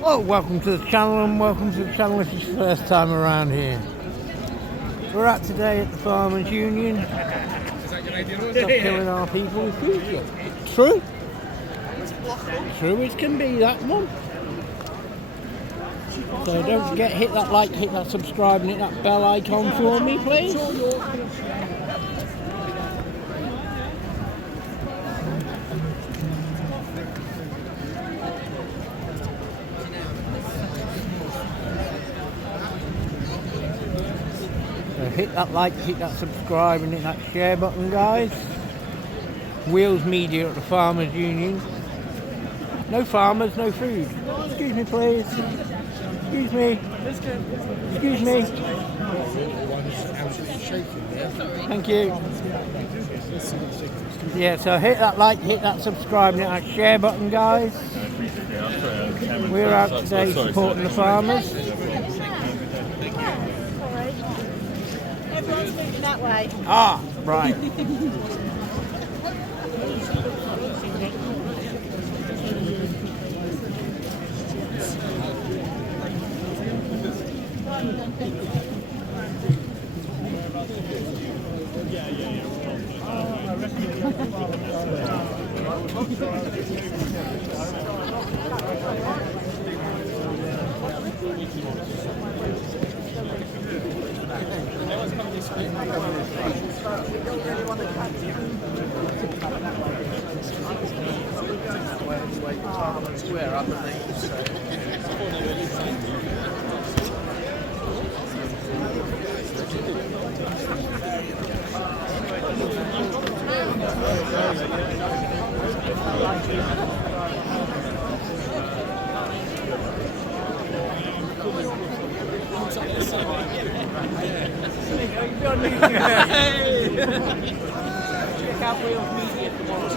Well, welcome to the channel and welcome to the channel if it's your first time around here. We're out today at the Farmers Union. Stop killing our people with food. True. True as can be, that one. So don't forget, hit that like, hit that subscribe and hit that bell icon for me, please. So hit that like, hit that subscribe and hit that share button, guys. Wheels Media at the Farmers Union. No farmers, no food. Excuse me, please. Excuse me. Excuse me. Thank you. Yeah, so hit that like, hit that subscribe and hit that share button, guys. We're out today supporting the farmers. Everyone's moving that way. Ah, right. Check out Wheels Media tomorrow.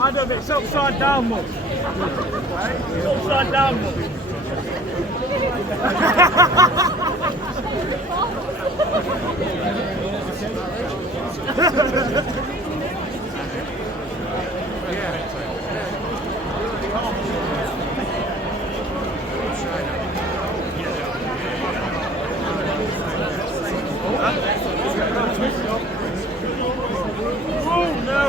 I don't know, it's upside down much. It's upside down much. Oh no!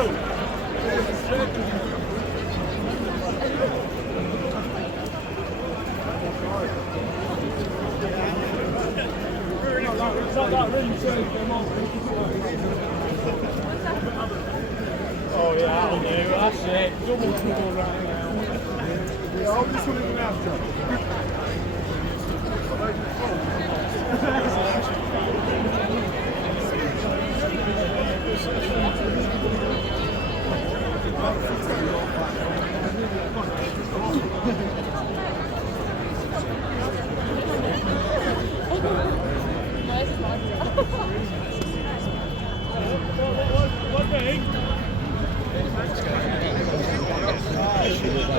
Oh yeah, that'll do, that's it. Double trouble right now. Yeah, I'll be something after.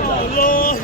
Oh Lord!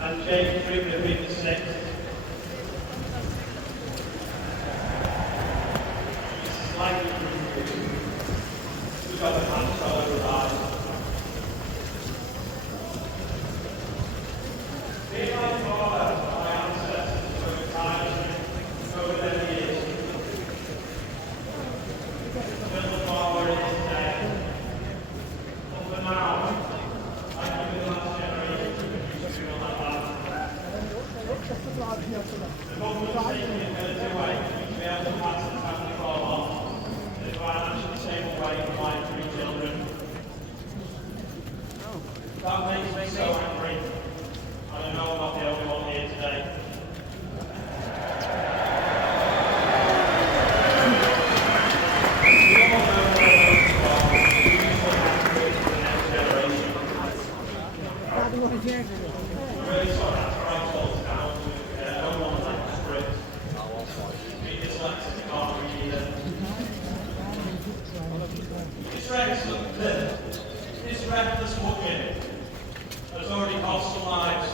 And James Green will be the sixth. Slightly we've got the hands over the eyes. Being my father, my ancestors over time, over their years, till the father is today. Up and now, I give the last generation to be on that land. The government is taking it military way to be able to pass the family farm on in a financially stable way for my 3 children. That makes me so angry, and I know I'm not the only one here today. We all know where those are, we usually have to wait for the next generation. Really sorry, that's where I told down to no one like the script. Be dyslexic, can't read either. This reckless booking has already cost some lives.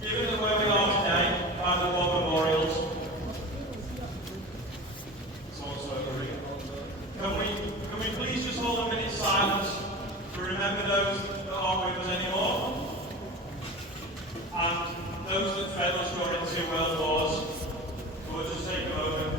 Given that where we are today, by the war memorials, it's also agreed. Can we please just hold a minute's silence to remember those that aren't with us anymore. And those that failed us during 2 world wars, we'll just take a moment.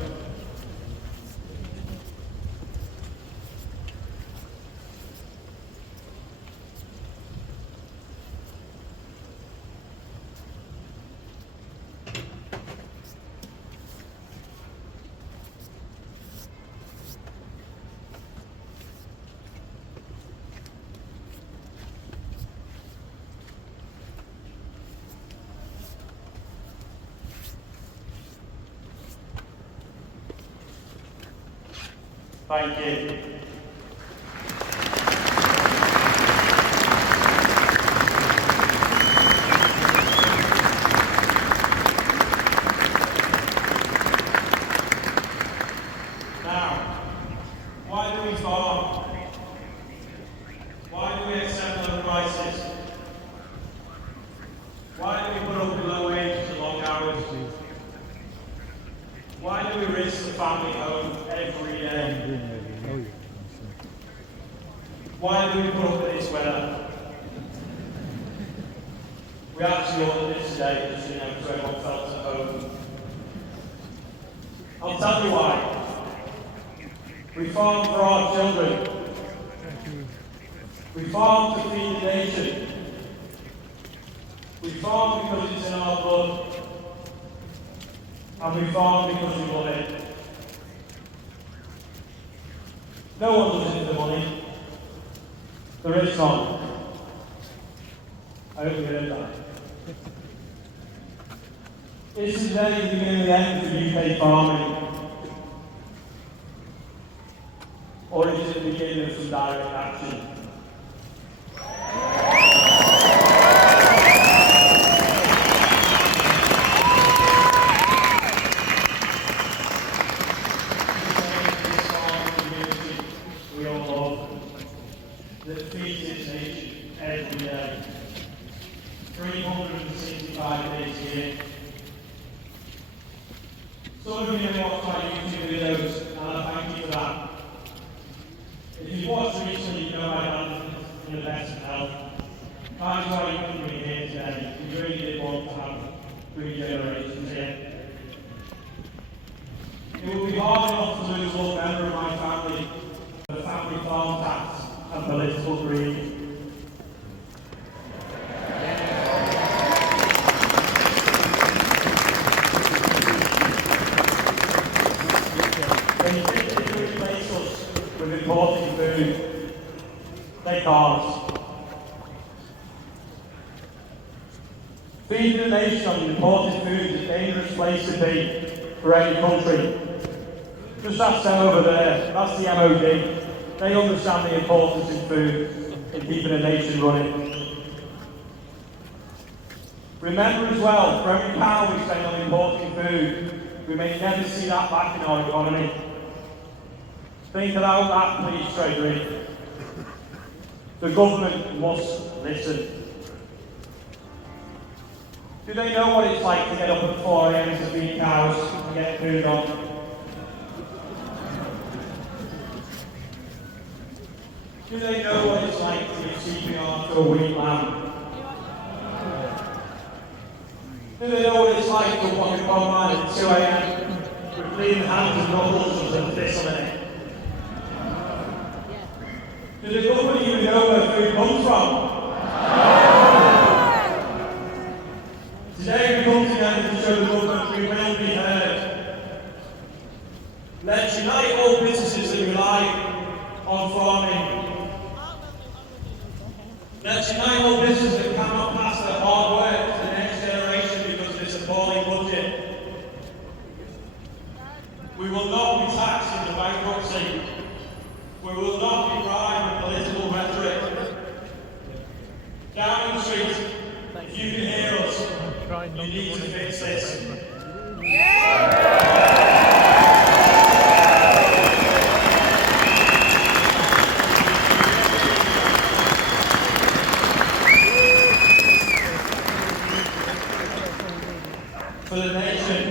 Thank you. Now, why do we farm? Why do we accept low prices? Why do we put up with low wages and long hours? Why do we risk the family home every day? Why do we put up with this weather? We actually ordered this today just so everyone felt at home. I'll tell you why. We farm for our children. We farm to feed the nation. We farm because it's in our blood. And we farm because we love it. No one loves it for the money. There is none. I hope you heard that. Is today the beginning of the end for UK farming? Or is it the beginning of some direct action? That feeds its nation every day, 365 days a year. Some of you have watched my YouTube videos, and I thank you for that. If you've watched recently, you know my dad's in the best of health. That is why you couldn't be here today. We really did want to have 3 generations here. It would be hard enough to lose one member of my family, the family farm tax, and political greed. When you think they can replace us with importing food, they can't. Feeding the nation on imported food is a dangerous place to be for any country. Just ask them over there, that's the MOD. They understand the importance of food in keeping a nation running. Remember as well, for every pound we spend on importing food, we may never see that back in our economy. Think about that, please, Treasury. The government must listen. Do they know what it's like to get up at 4 AM to feed cows and get food on? Do they know what it's like to be sleeping after a wheat lamb? Do they know what it's like to walk a combine at 2 AM with clean hands and knuckles and fists on it? Do the government even know where food comes from? Today we come together to show the government we will be heard. Let's unite all businesses that rely on farming. Let's unite all businesses that cannot pass their hard work to the next generation because of this appalling budget. We will not be taxed into bankruptcy. We will not be bribed with political rhetoric. Down the street, if you can hear us, you need to fix this. For the nation,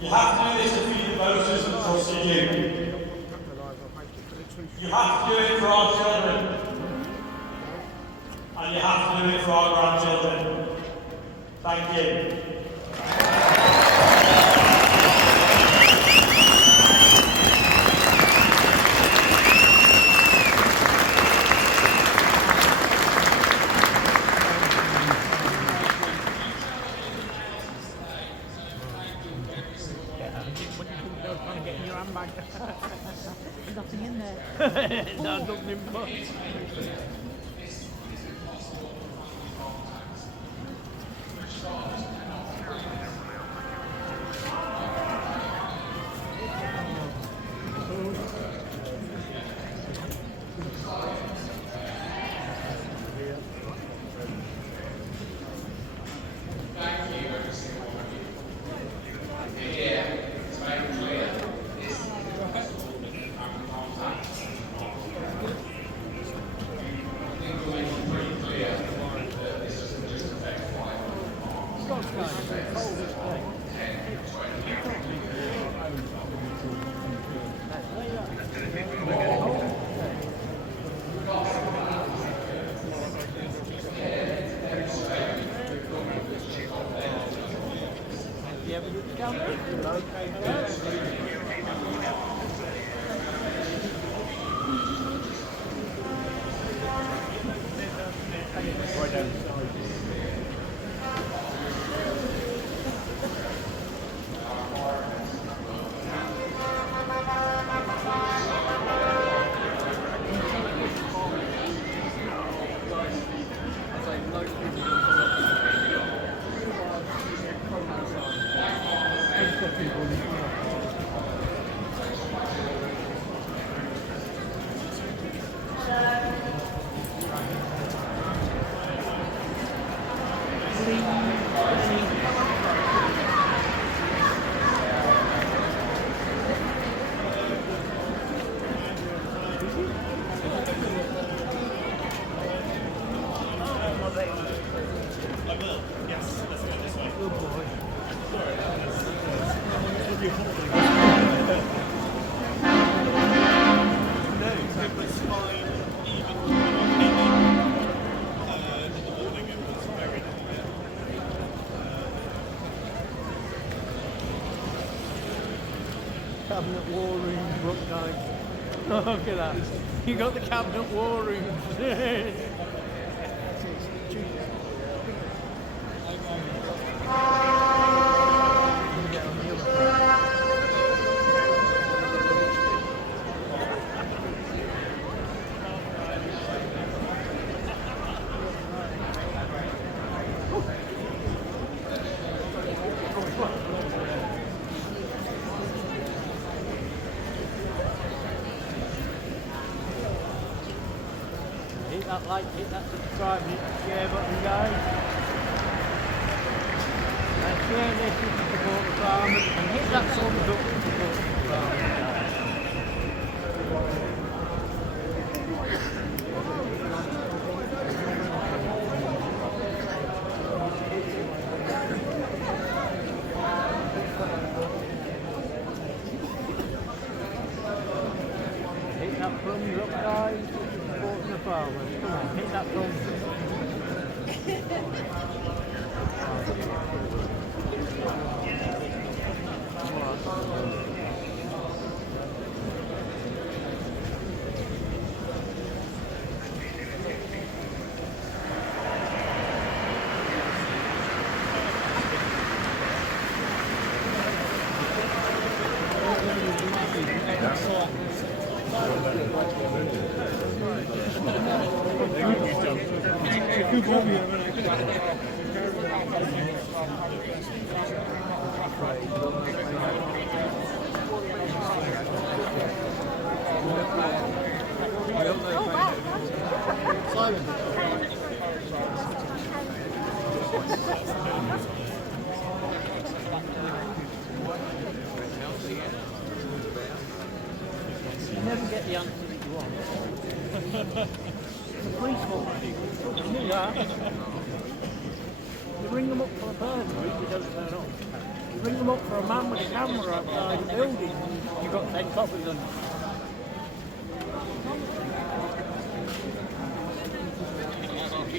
you have to do this to feed the voters that trusted you. You have to do it for our children. and you have to do it for our grandchildren. Thank you. Nothing in there. No, nothing much. Cabinet war room, Brooknight. Oh, look at that. You got the cabinet war rooms. Hit that like, hit that subscribe, hit that share button, guys. And share this to support the farmers, and hit that thumbs up to support the farmers, guys. Hit that thumbs up, guys. Supporting the farmers. Come on, hit that thumbs up. You never get the answer that you want. The police won't do that. You ring them up for a person, they don't turn up. You ring them up for a man with a camera outside the building, you've got 10 copies on.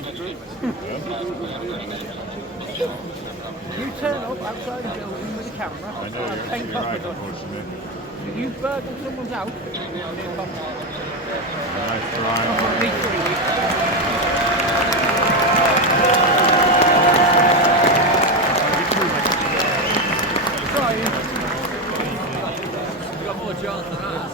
You turn up outside the building with a camera. I know, you're 10 copies right, on unfortunately. you. You burgle someone's house. Nice try. Me 3 weeks. Trying. You got more chance than us.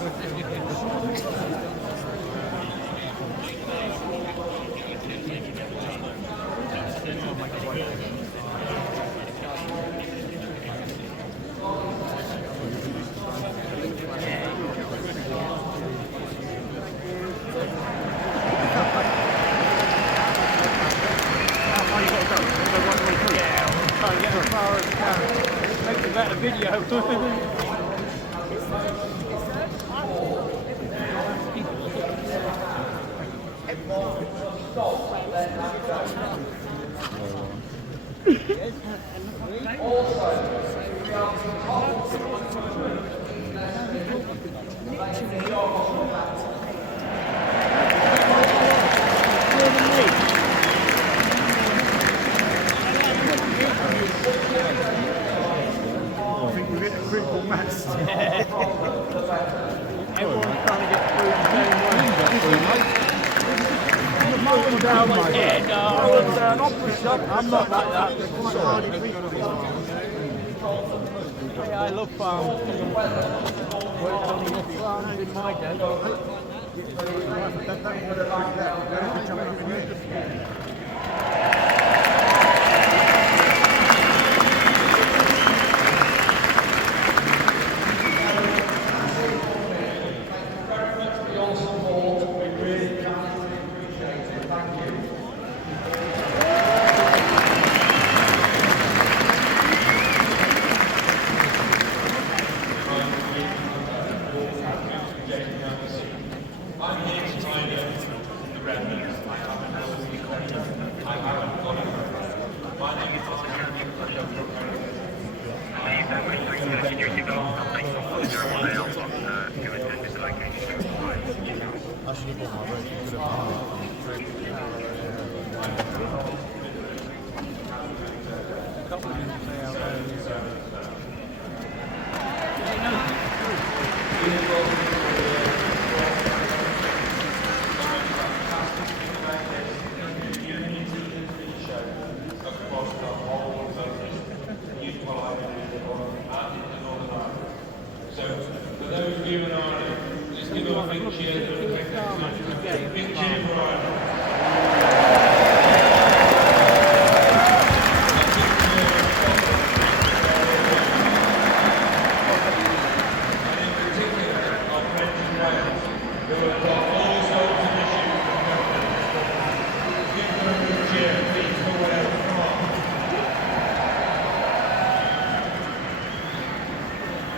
Trying to get as far as I can. Make a better video. I think we've hit a critical mass. Everyone's trying to get through the same way. Down, mate. Yeah, no. I'm not like that. Yeah, I love farms. Worked on enough farms in my day. I'm here to try and get the revenues. I haven't got it. My name is I should have bought my road. You could So, for those of you in Ireland, let's give them a big cheer for the big cheer for Ireland. And in particular, our friends in Wales, who have got all sorts of issues with government. Give them a big cheer, please, for Wales. Come on.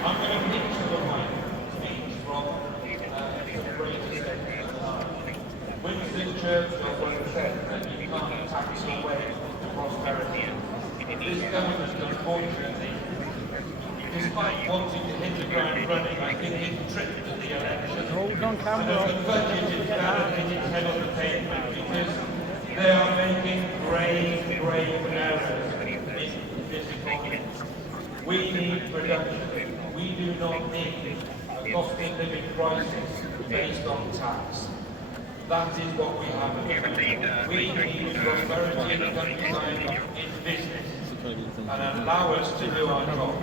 I'm going to pick some of my speech from the greatest of time. Winston Churchill once said that you can't tax your way to prosperity. This government, unfortunately, despite wanting to hit the ground running, I think it tripped at the election. Hold on And camera. the budget is balancing its head on the pavement because they are making grave errors in this economy. We need production. We do not need a cost of living crisis based on tax. That is what we have at the moment. We need prosperity in the countryside in business and allow us to do our job.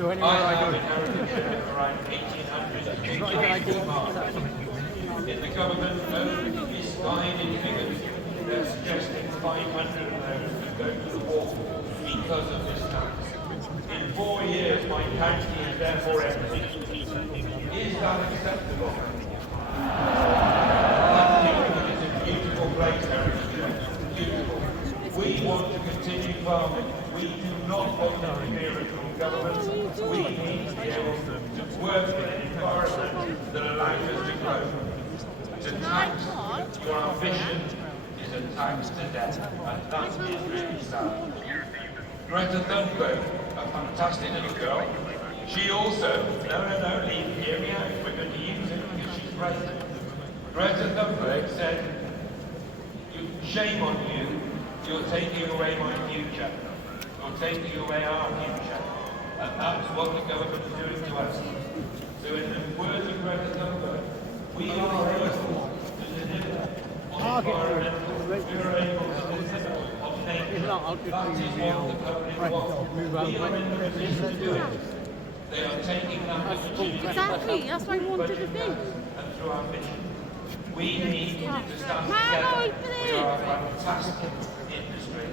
I have inherited around 1,800 farms. In the government own misguided figures, they're suggesting 500 of those could go to the wall because of this tax. In 4 years, my county is therefore empty. Is that acceptable? That is a beautiful place, Eric. Beautiful. We want to continue farming. We do not want interference from government. We need to be able to work in an environment that allows us to grow. To tax your ambition is a tax to death, and that is really sad. Greta Thunberg, a fantastic little girl, she also, no, hear me out, we're going to use it because she's great. Greta Thunberg said, Shame on you. You're taking away my future. You're taking away our future. And that's what the government is doing to us. So in the words of Greta Thunberg, we are able to deliver on environmental, we are able to deliver on nature. That is what the government wants. We are in the position to do it. They are taking that opportunity. Exactly, that's what I wanted to do. And through our mission. We need to stand together. We are a fantastic industry.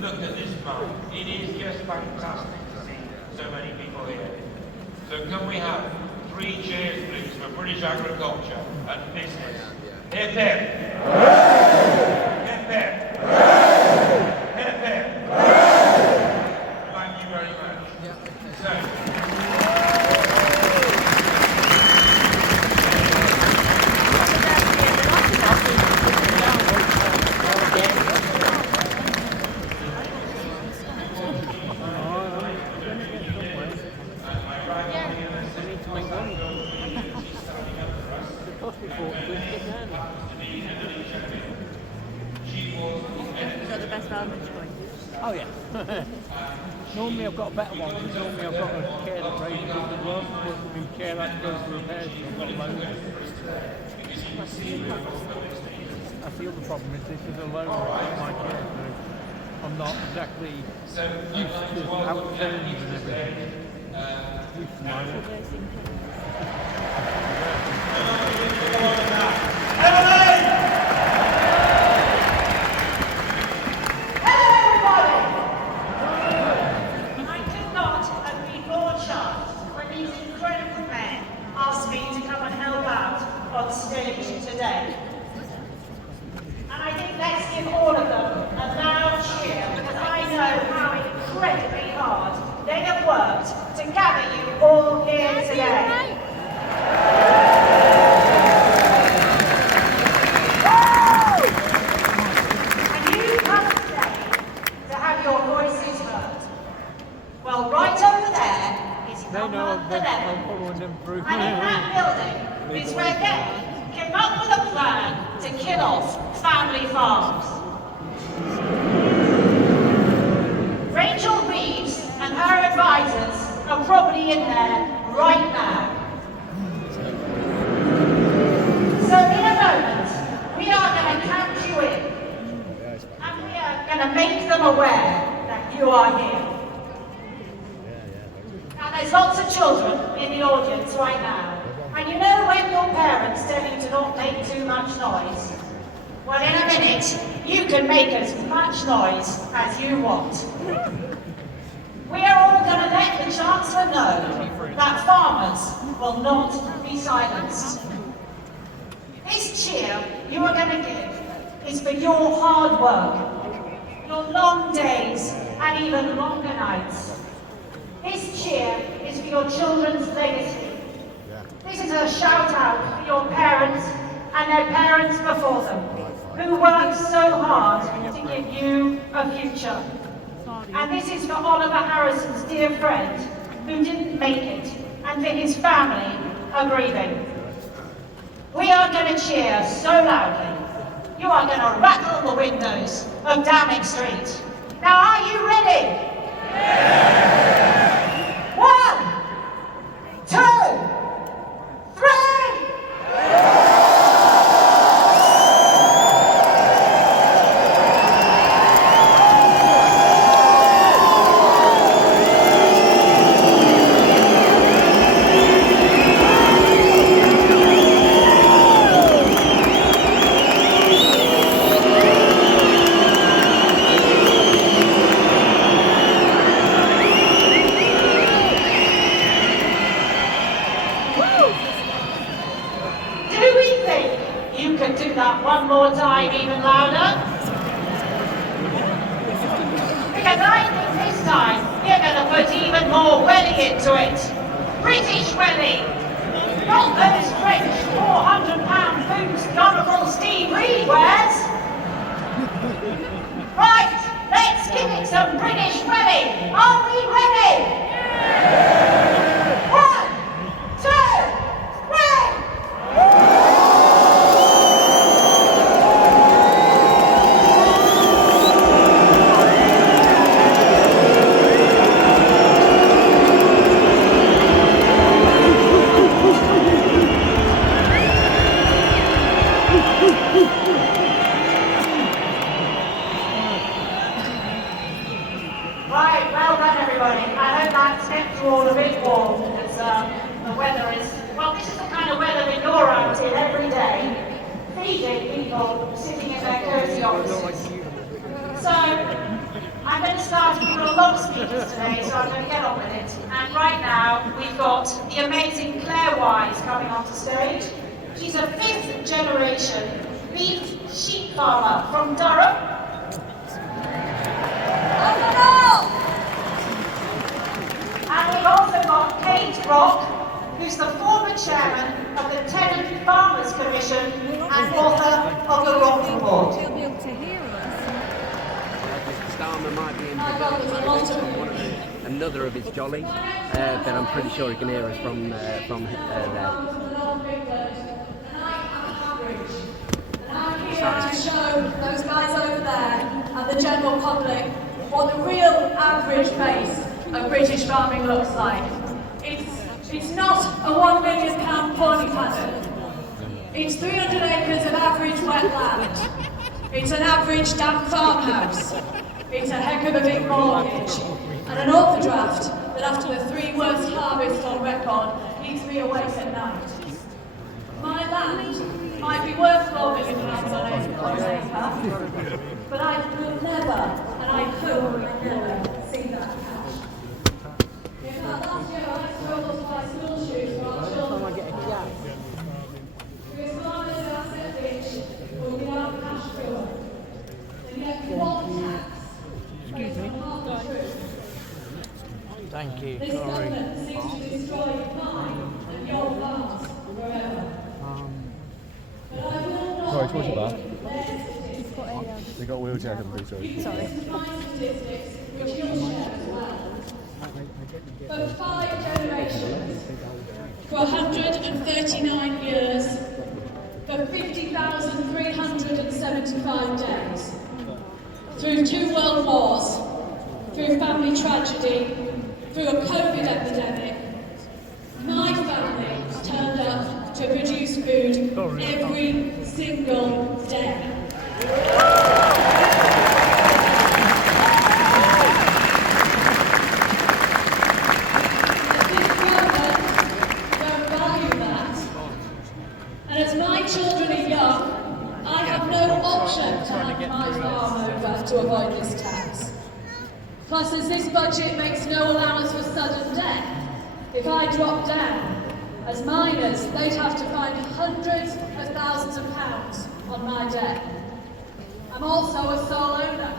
Look at this mine. It is just fantastic to see so many people here. So can we have 3 cheers, please, for British agriculture and business? Hip hip! Hip hip! Hip hip! Thank you very much. So, Got the best vantage point. Oh yeah. Normally I've got a better one, because normally I've got a chair that raises as well, but the chair that goes to repairs, so I've got a loan. That's the other problem, is this is a loan on my chair, so I'm not exactly used to how it turns and everything. Used to my on stage today. And I think let's give all of them a loud cheer, because I know how incredibly hard they have worked to gather you all here today. And you come today to have your voices heard. Well, right over there is number 11. And in that building is where they came up with a plan to kill off family farms. Rachel Reeves and her advisors are probably in there right now. So in a moment, we are going to count you in, and we are going to make them aware that you are here. Now there's lots of children in the audience right now. And you know when your parents tell you to not make too much noise? Well, in a minute, you can make as much noise as you want. We are all going to let the Chancellor know that farmers will not be silenced. This cheer you are going to give is for your hard work, your long days, and even longer nights. This cheer is for your children's legacy. This is a shout out for your parents and their parents before them, who worked so hard to give you a future. And this is for Oliver Harrison's dear friend, who didn't make it, and for his family are grieving. We are going to cheer so loudly, you are going to rattle the windows of Downing Street. Now, are you ready? Yeah. 1, 2, 3! One more time, even louder. Because I think this time you're going to put even more welly into it. British welly. Not those French 400-pound boots the Honourable Steve Reed wears. Right, let's give it some British welly. Are we ready? 1, 2, 3! Right, well done everybody. I hope that's kept you all a bit warm because the weather is, well, this is the kind of weather that you're out in every day, feeding people sitting in their cosy offices. So, I'm going to start, we've got a lot of speakers today, so I'm going to get on with it. And right now, we've got the amazing Claire Wise coming onto stage. She's a 5th generation beef sheep farmer from Durham. And we've also got Kate Rock, who's the former chairman of the Tenant Farmers Commission and author of the Rock Report. She'll be able to hear us. Starmer might be in another of his jolly, but I'm pretty sure he can hear us from there. I'm here to show those guys over there and the general public what the real average base of British farming looks like. It's not a £1 million pony paddock. It's 300 acres of average wet land. It's an average damp farmhouse. It's a heck of a big mortgage. And an overdraft that after the 3 worst harvests on record keeps me awake at night. My land might be worth £4 million on paper, but I will never, and I hope I never, see that cash. In fact, last year I struggled to buy school shoes for our children. Because farmers are asset rich will be our cash poor. And yet one tax makes them half the truth. Thank you. This government seems to destroy mine and your farms forever. But I will not Sorry, towards your back. statistics. They got a wheelchair coming through. Sorry. My statistics, which you'll share as well. For 5 generations, for 139 years, for 50,375 days, through 2 world wars, through family tragedy, through a COVID epidemic, my family turned up to produce food every single day. This government don't value that. And as my children are young, I have no option to hand my farm over to avoid this tax. Plus, as this budget makes no allowance for sudden death, if I drop down, as miners, they'd have to find hundreds of thousands of pounds on my debt. I'm also a sole owner.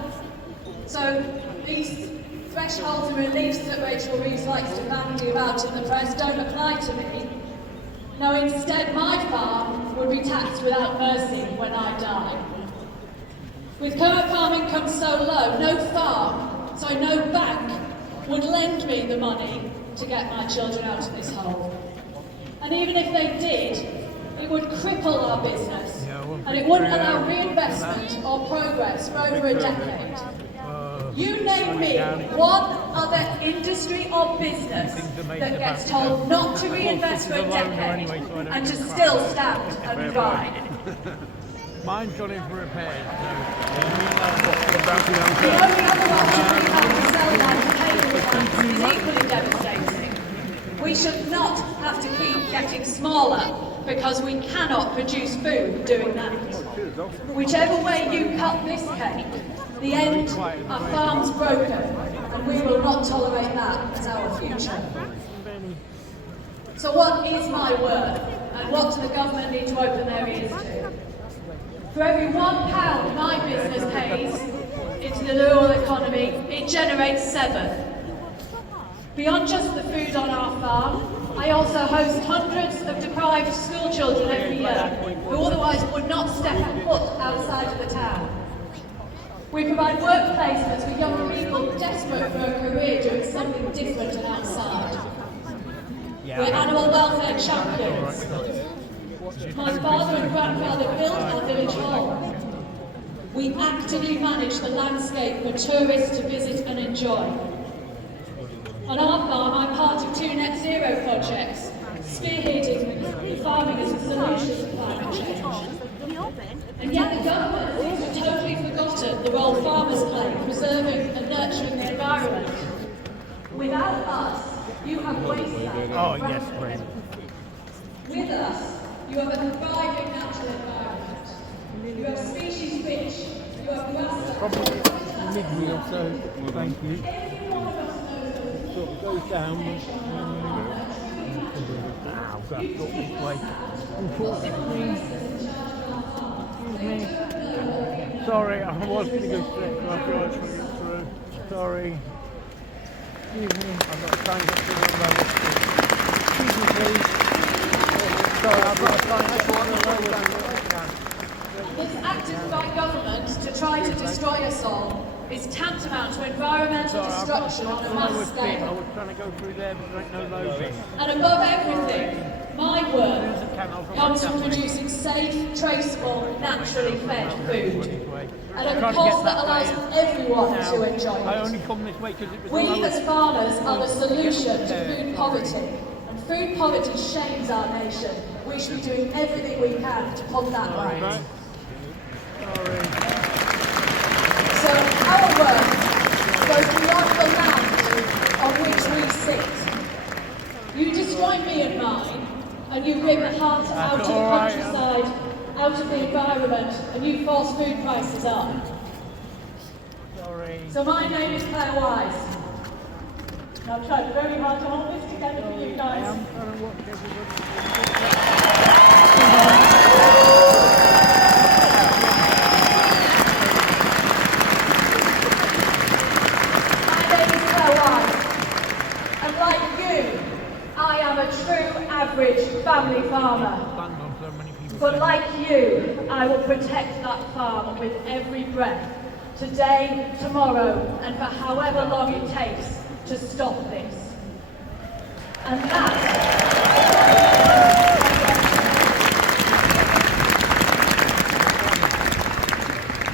So these thresholds and reliefs that Rachel Reeves likes to bandy about in the press don't apply to me. No, instead my farm would be taxed without mercy when I die. With current farm income so low, no bank would lend me the money to get my children out of this hole. And even if they did, it would cripple our business, and it wouldn't allow reinvestment or progress for over a decade. You name me one other industry or business that gets told not to reinvest for a decade and to still stand and cry. Mine's gone in for repairs. The only other option we have to sell land to pay for plants is equally devastating. We should not have to keep getting smaller because we cannot produce food doing that. Whichever way you cut this cake, the end are farms broken, and we will not tolerate that as our future. So what is my worth, and what do the government need to open their ears to? For every £1 my business pays into the rural economy, it generates 7. Beyond just the food on our farm, I also host hundreds of deprived school children every year who otherwise would not step a foot outside of the town. We provide work placements for young people desperate for a career doing something different and outside. We're animal welfare champions. My father and grandfather built our village hall. We actively manage the landscape for tourists to visit and enjoy. On our farm, I'm part of 2 net zero projects, spearheading farming as a solution to climate change. And yet the government has totally forgotten the role farmers play in preserving and nurturing the environment. Without us, you have wasteland. Oh, yes, please. With us, you have a thriving natural environment. You have species rich, you have grasslands. Probably mid-wheel, so thank you. Sort of goes down. Ow, got this way. Unfortunately, excuse me. Sorry, I was going to go straight through. Sorry. Excuse me, I've got to try and get through the road. Excuse me, please. Sorry, I've got to try and get through the road. This acted by government to try to destroy us all is tantamount to environmental destruction on a mass I scale. was trying to go through there, but there ain't no low bit. And above everything, my work comes from producing safe, traceable, naturally fed food. And at a cost that allows everyone to enjoy I it. only come this way because it was We the lowest. as farmers are the solution to food poverty. And food poverty shames our nation. We should be doing everything we can to put that right. Sorry. So our work goes beyond the land on which we sit. You destroy me and mine, and you bring the heart out of the countryside, out of the environment, and you force food prices up. Sorry. So my name is Claire Wise. And I've tried very hard to hold this together for you guys. I'm trying to watch everybody. Average family farmer. But like you, I will protect that farm with every breath, today, tomorrow, and for however long it takes to stop this. And that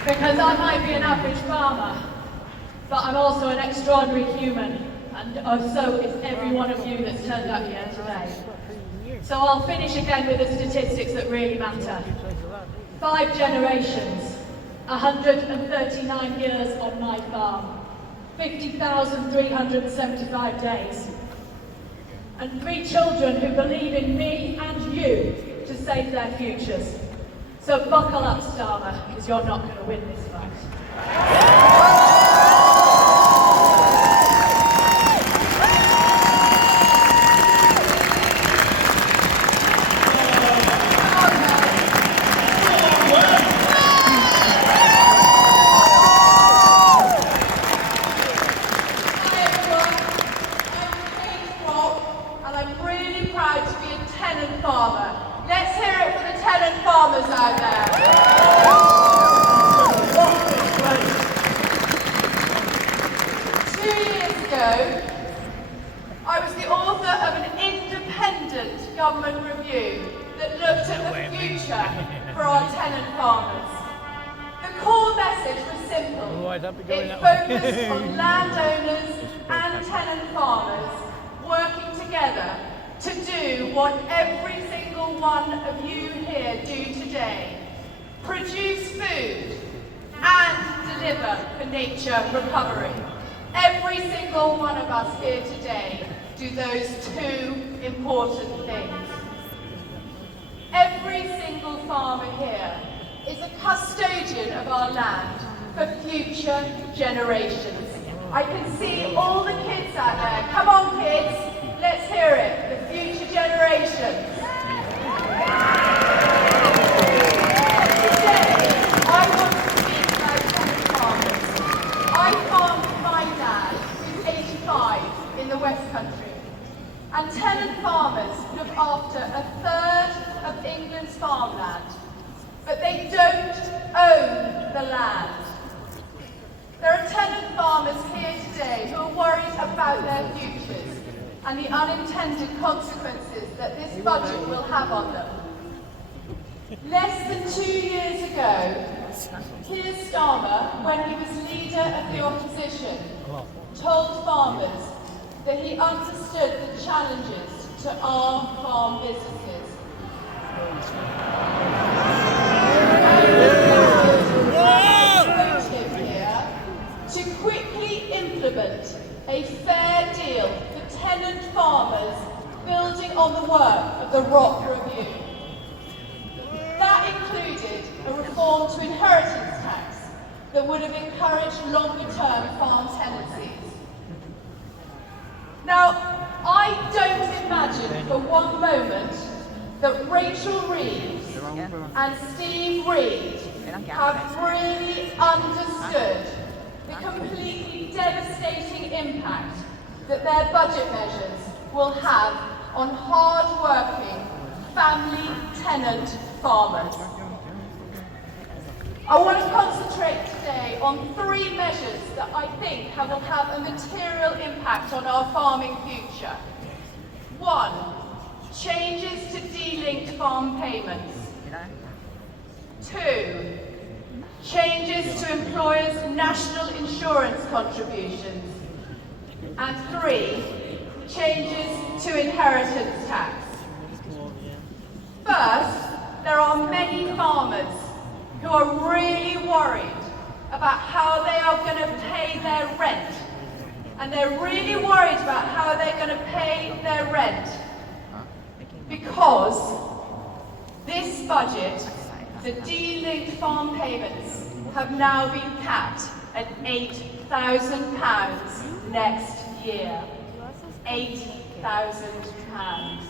because I might be an average farmer, but I'm also an extraordinary human. And so is every one of you that's turned up here today. So I'll finish again with the statistics that really matter. 5 generations, 139 years on my farm, 50,375 days, and 3 children who believe in me and you to save their futures. So buckle up, Starmer, because you're not going to win this fight. I was the author of an independent government review that looked at the future for our tenant farmers. The core message was simple. It focused on landowners and tenant farmers working together to do what every single one of you here do today. Produce food and deliver for nature recovery. Every single one of us here today do those 2 important things. Every single farmer here is a custodian of our land for future generations. I can see all the kids out there. Come on, kids, let's hear it. The future generations. Today, I want to speak about tenant farmers. I farmed with my dad, who's 85, in the West Country. And tenant farmers look after 1/3 of England's farmland, but they don't own the land. There are tenant farmers here today who are worried about their futures and the unintended consequences that this budget will have on them. Less than 2 years ago, Keir Starmer, when he was leader of the opposition, told farmers that he understood the challenges to our farm businesses. that would have encouraged longer-term farm tenancies. Now, I don't imagine for one moment that Rachel Reeves and Steve Reed have really understood the completely devastating impact that their budget measures will have on hard-working, family tenant farmers. I want to concentrate today on 3 measures that I think will have a material impact on our farming future. 1. Changes to de-linked farm payments. 2. Changes to employers' national insurance contributions. And 3. Changes to inheritance tax. First, there are many farmers who are really worried about how they are going to pay their rent. And they're really worried about how they're going to pay their rent. Because this budget, the de-linked farm payments, have now been capped at £8,000 next year. £8,000.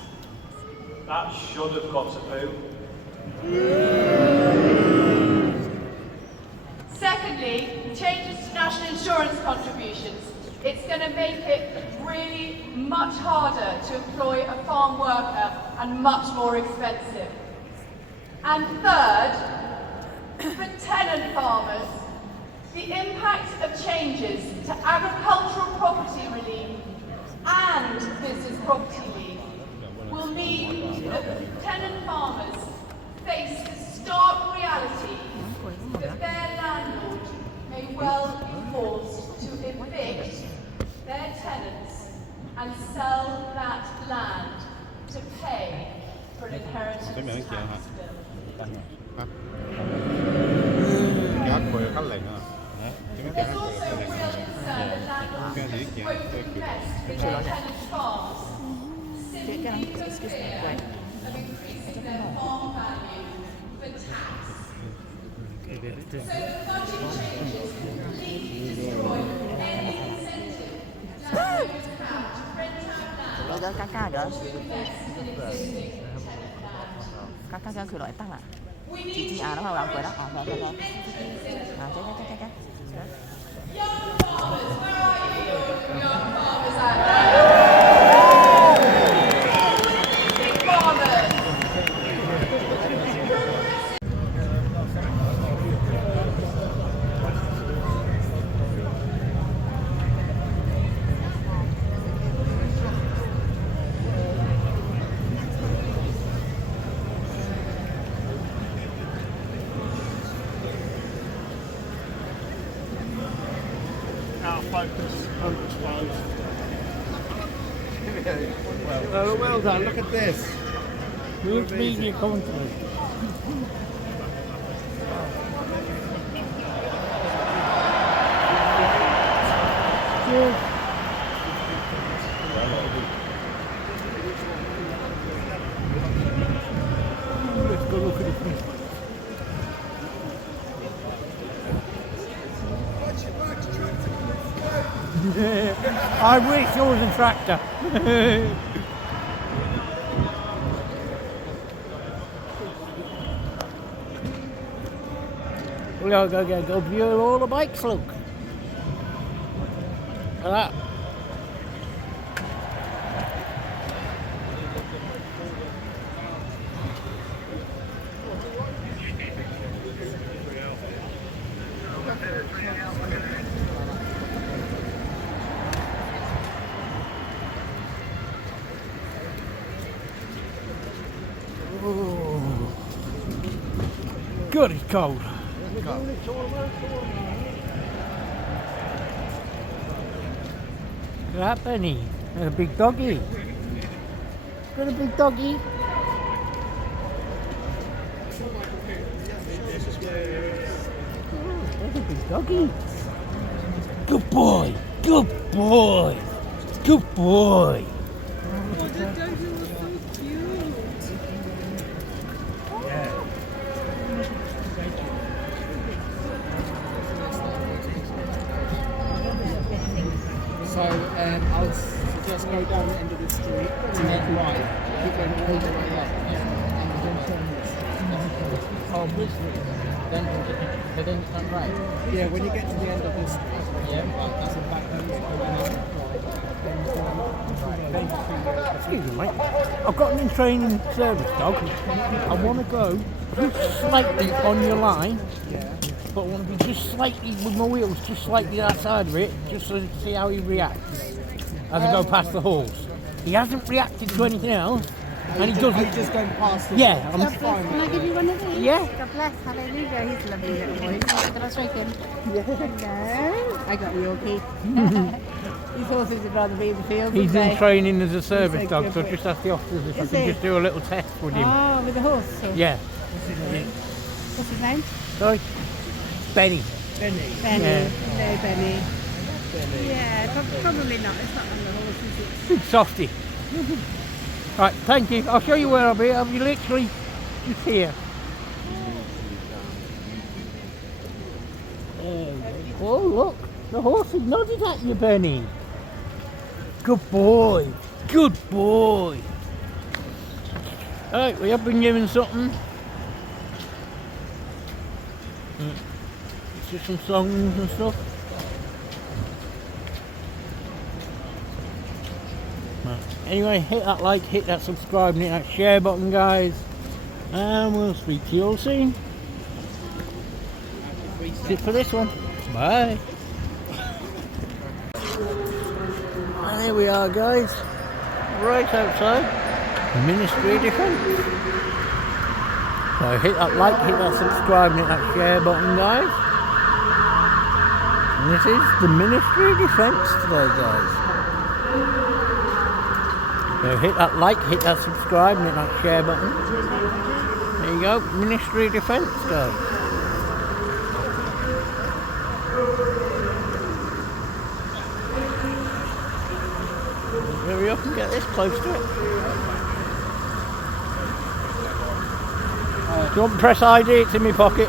That should have got a poo. Secondly, changes to national insurance contributions. It's going to make it really much harder to employ a farm worker and much more expensive. And third, for tenant farmers, the impact of changes to agricultural property relief and business property relief will mean that tenant farmers face the stark reality that their landlord may well be forced to evict their tenants and sell that land to pay for an inheritance tax bill. There's also a real concern that landlords won't invest in their tenants' farms simply because of fear of increasing their farm value for tax. So the budget changes completely destroy any incentive landlords have to rent out land to invest in existing tenant land. Các cái loại tăng à? We Chị need nó không làm cười đó. Vâng. Chết. young farmers, where are you, young farmers out there? Big farmers. Well done, look at this. Good media content. Good. Let's go look at it. I wish there was a tractor. We'll go view all the bikes, look. Look at that. Ooh. God, it's cold. Look at that, Benny. There's a big doggy. Got a big doggy. There's a big doggy. Good boy. Good boy. Good boy. Oh, the doggy was so cute. So I'll suggest go down the end of the street and then right. Keep going all the way up. And then turn this. Oh, which street? Then turn right. Yeah, when you get to the end of this street. Yeah, right. That's the back end. Excuse me, mate. I've got an in-training service dog. I want to go just slightly on your line, but I want to be just slightly with my wheels, just slightly outside of it, just so to see how he reacts as I go past the horse. He hasn't reacted to anything else, and he doesn't. He's just going past the Yeah, I'm God bless. Can I give you one of these? Yeah. God bless. Hallelujah. He's a lovely little boy. Can I shake him? Hello. I got Yorkie. These horses would rather be in the field. He's wouldn't in they? training as a service He's a dog, good so boy. just ask the officers if Is we can he? just do a little test with him. Oh, with the horse. Or- Yeah. What's his name? Sorry? Benny. Benny. Yeah. No, Benny. Yeah, probably not. It's not on the horse, is it? Big softy. Right, thank you. I'll show you where I'll be. I'll be literally just here. Oh, look. The horse has nodded at you, Benny. Good boy. Good boy. Right, we have been given something. It's just some songs and stuff. Right. Anyway, hit that like, hit that subscribe, and hit that share button, guys. And we'll speak to you all soon. That's it for this one. Bye. And here we are, guys. Right outside Ministry of Defence. So hit that like, hit that subscribe, and hit that share button, guys. And this is the Ministry of Defence today, guys. So hit that like, hit that subscribe, and hit that share button. There you go, Ministry of Defence, guys. Hurry up and get this close to it. Do you want to press ID? It's in my pocket.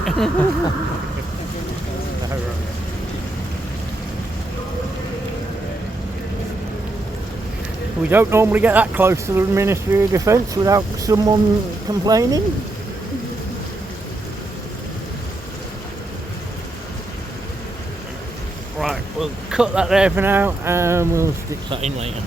We don't normally get that close to the Ministry of Defence without someone complaining. Right, we'll cut that there for now and we'll stick that in later.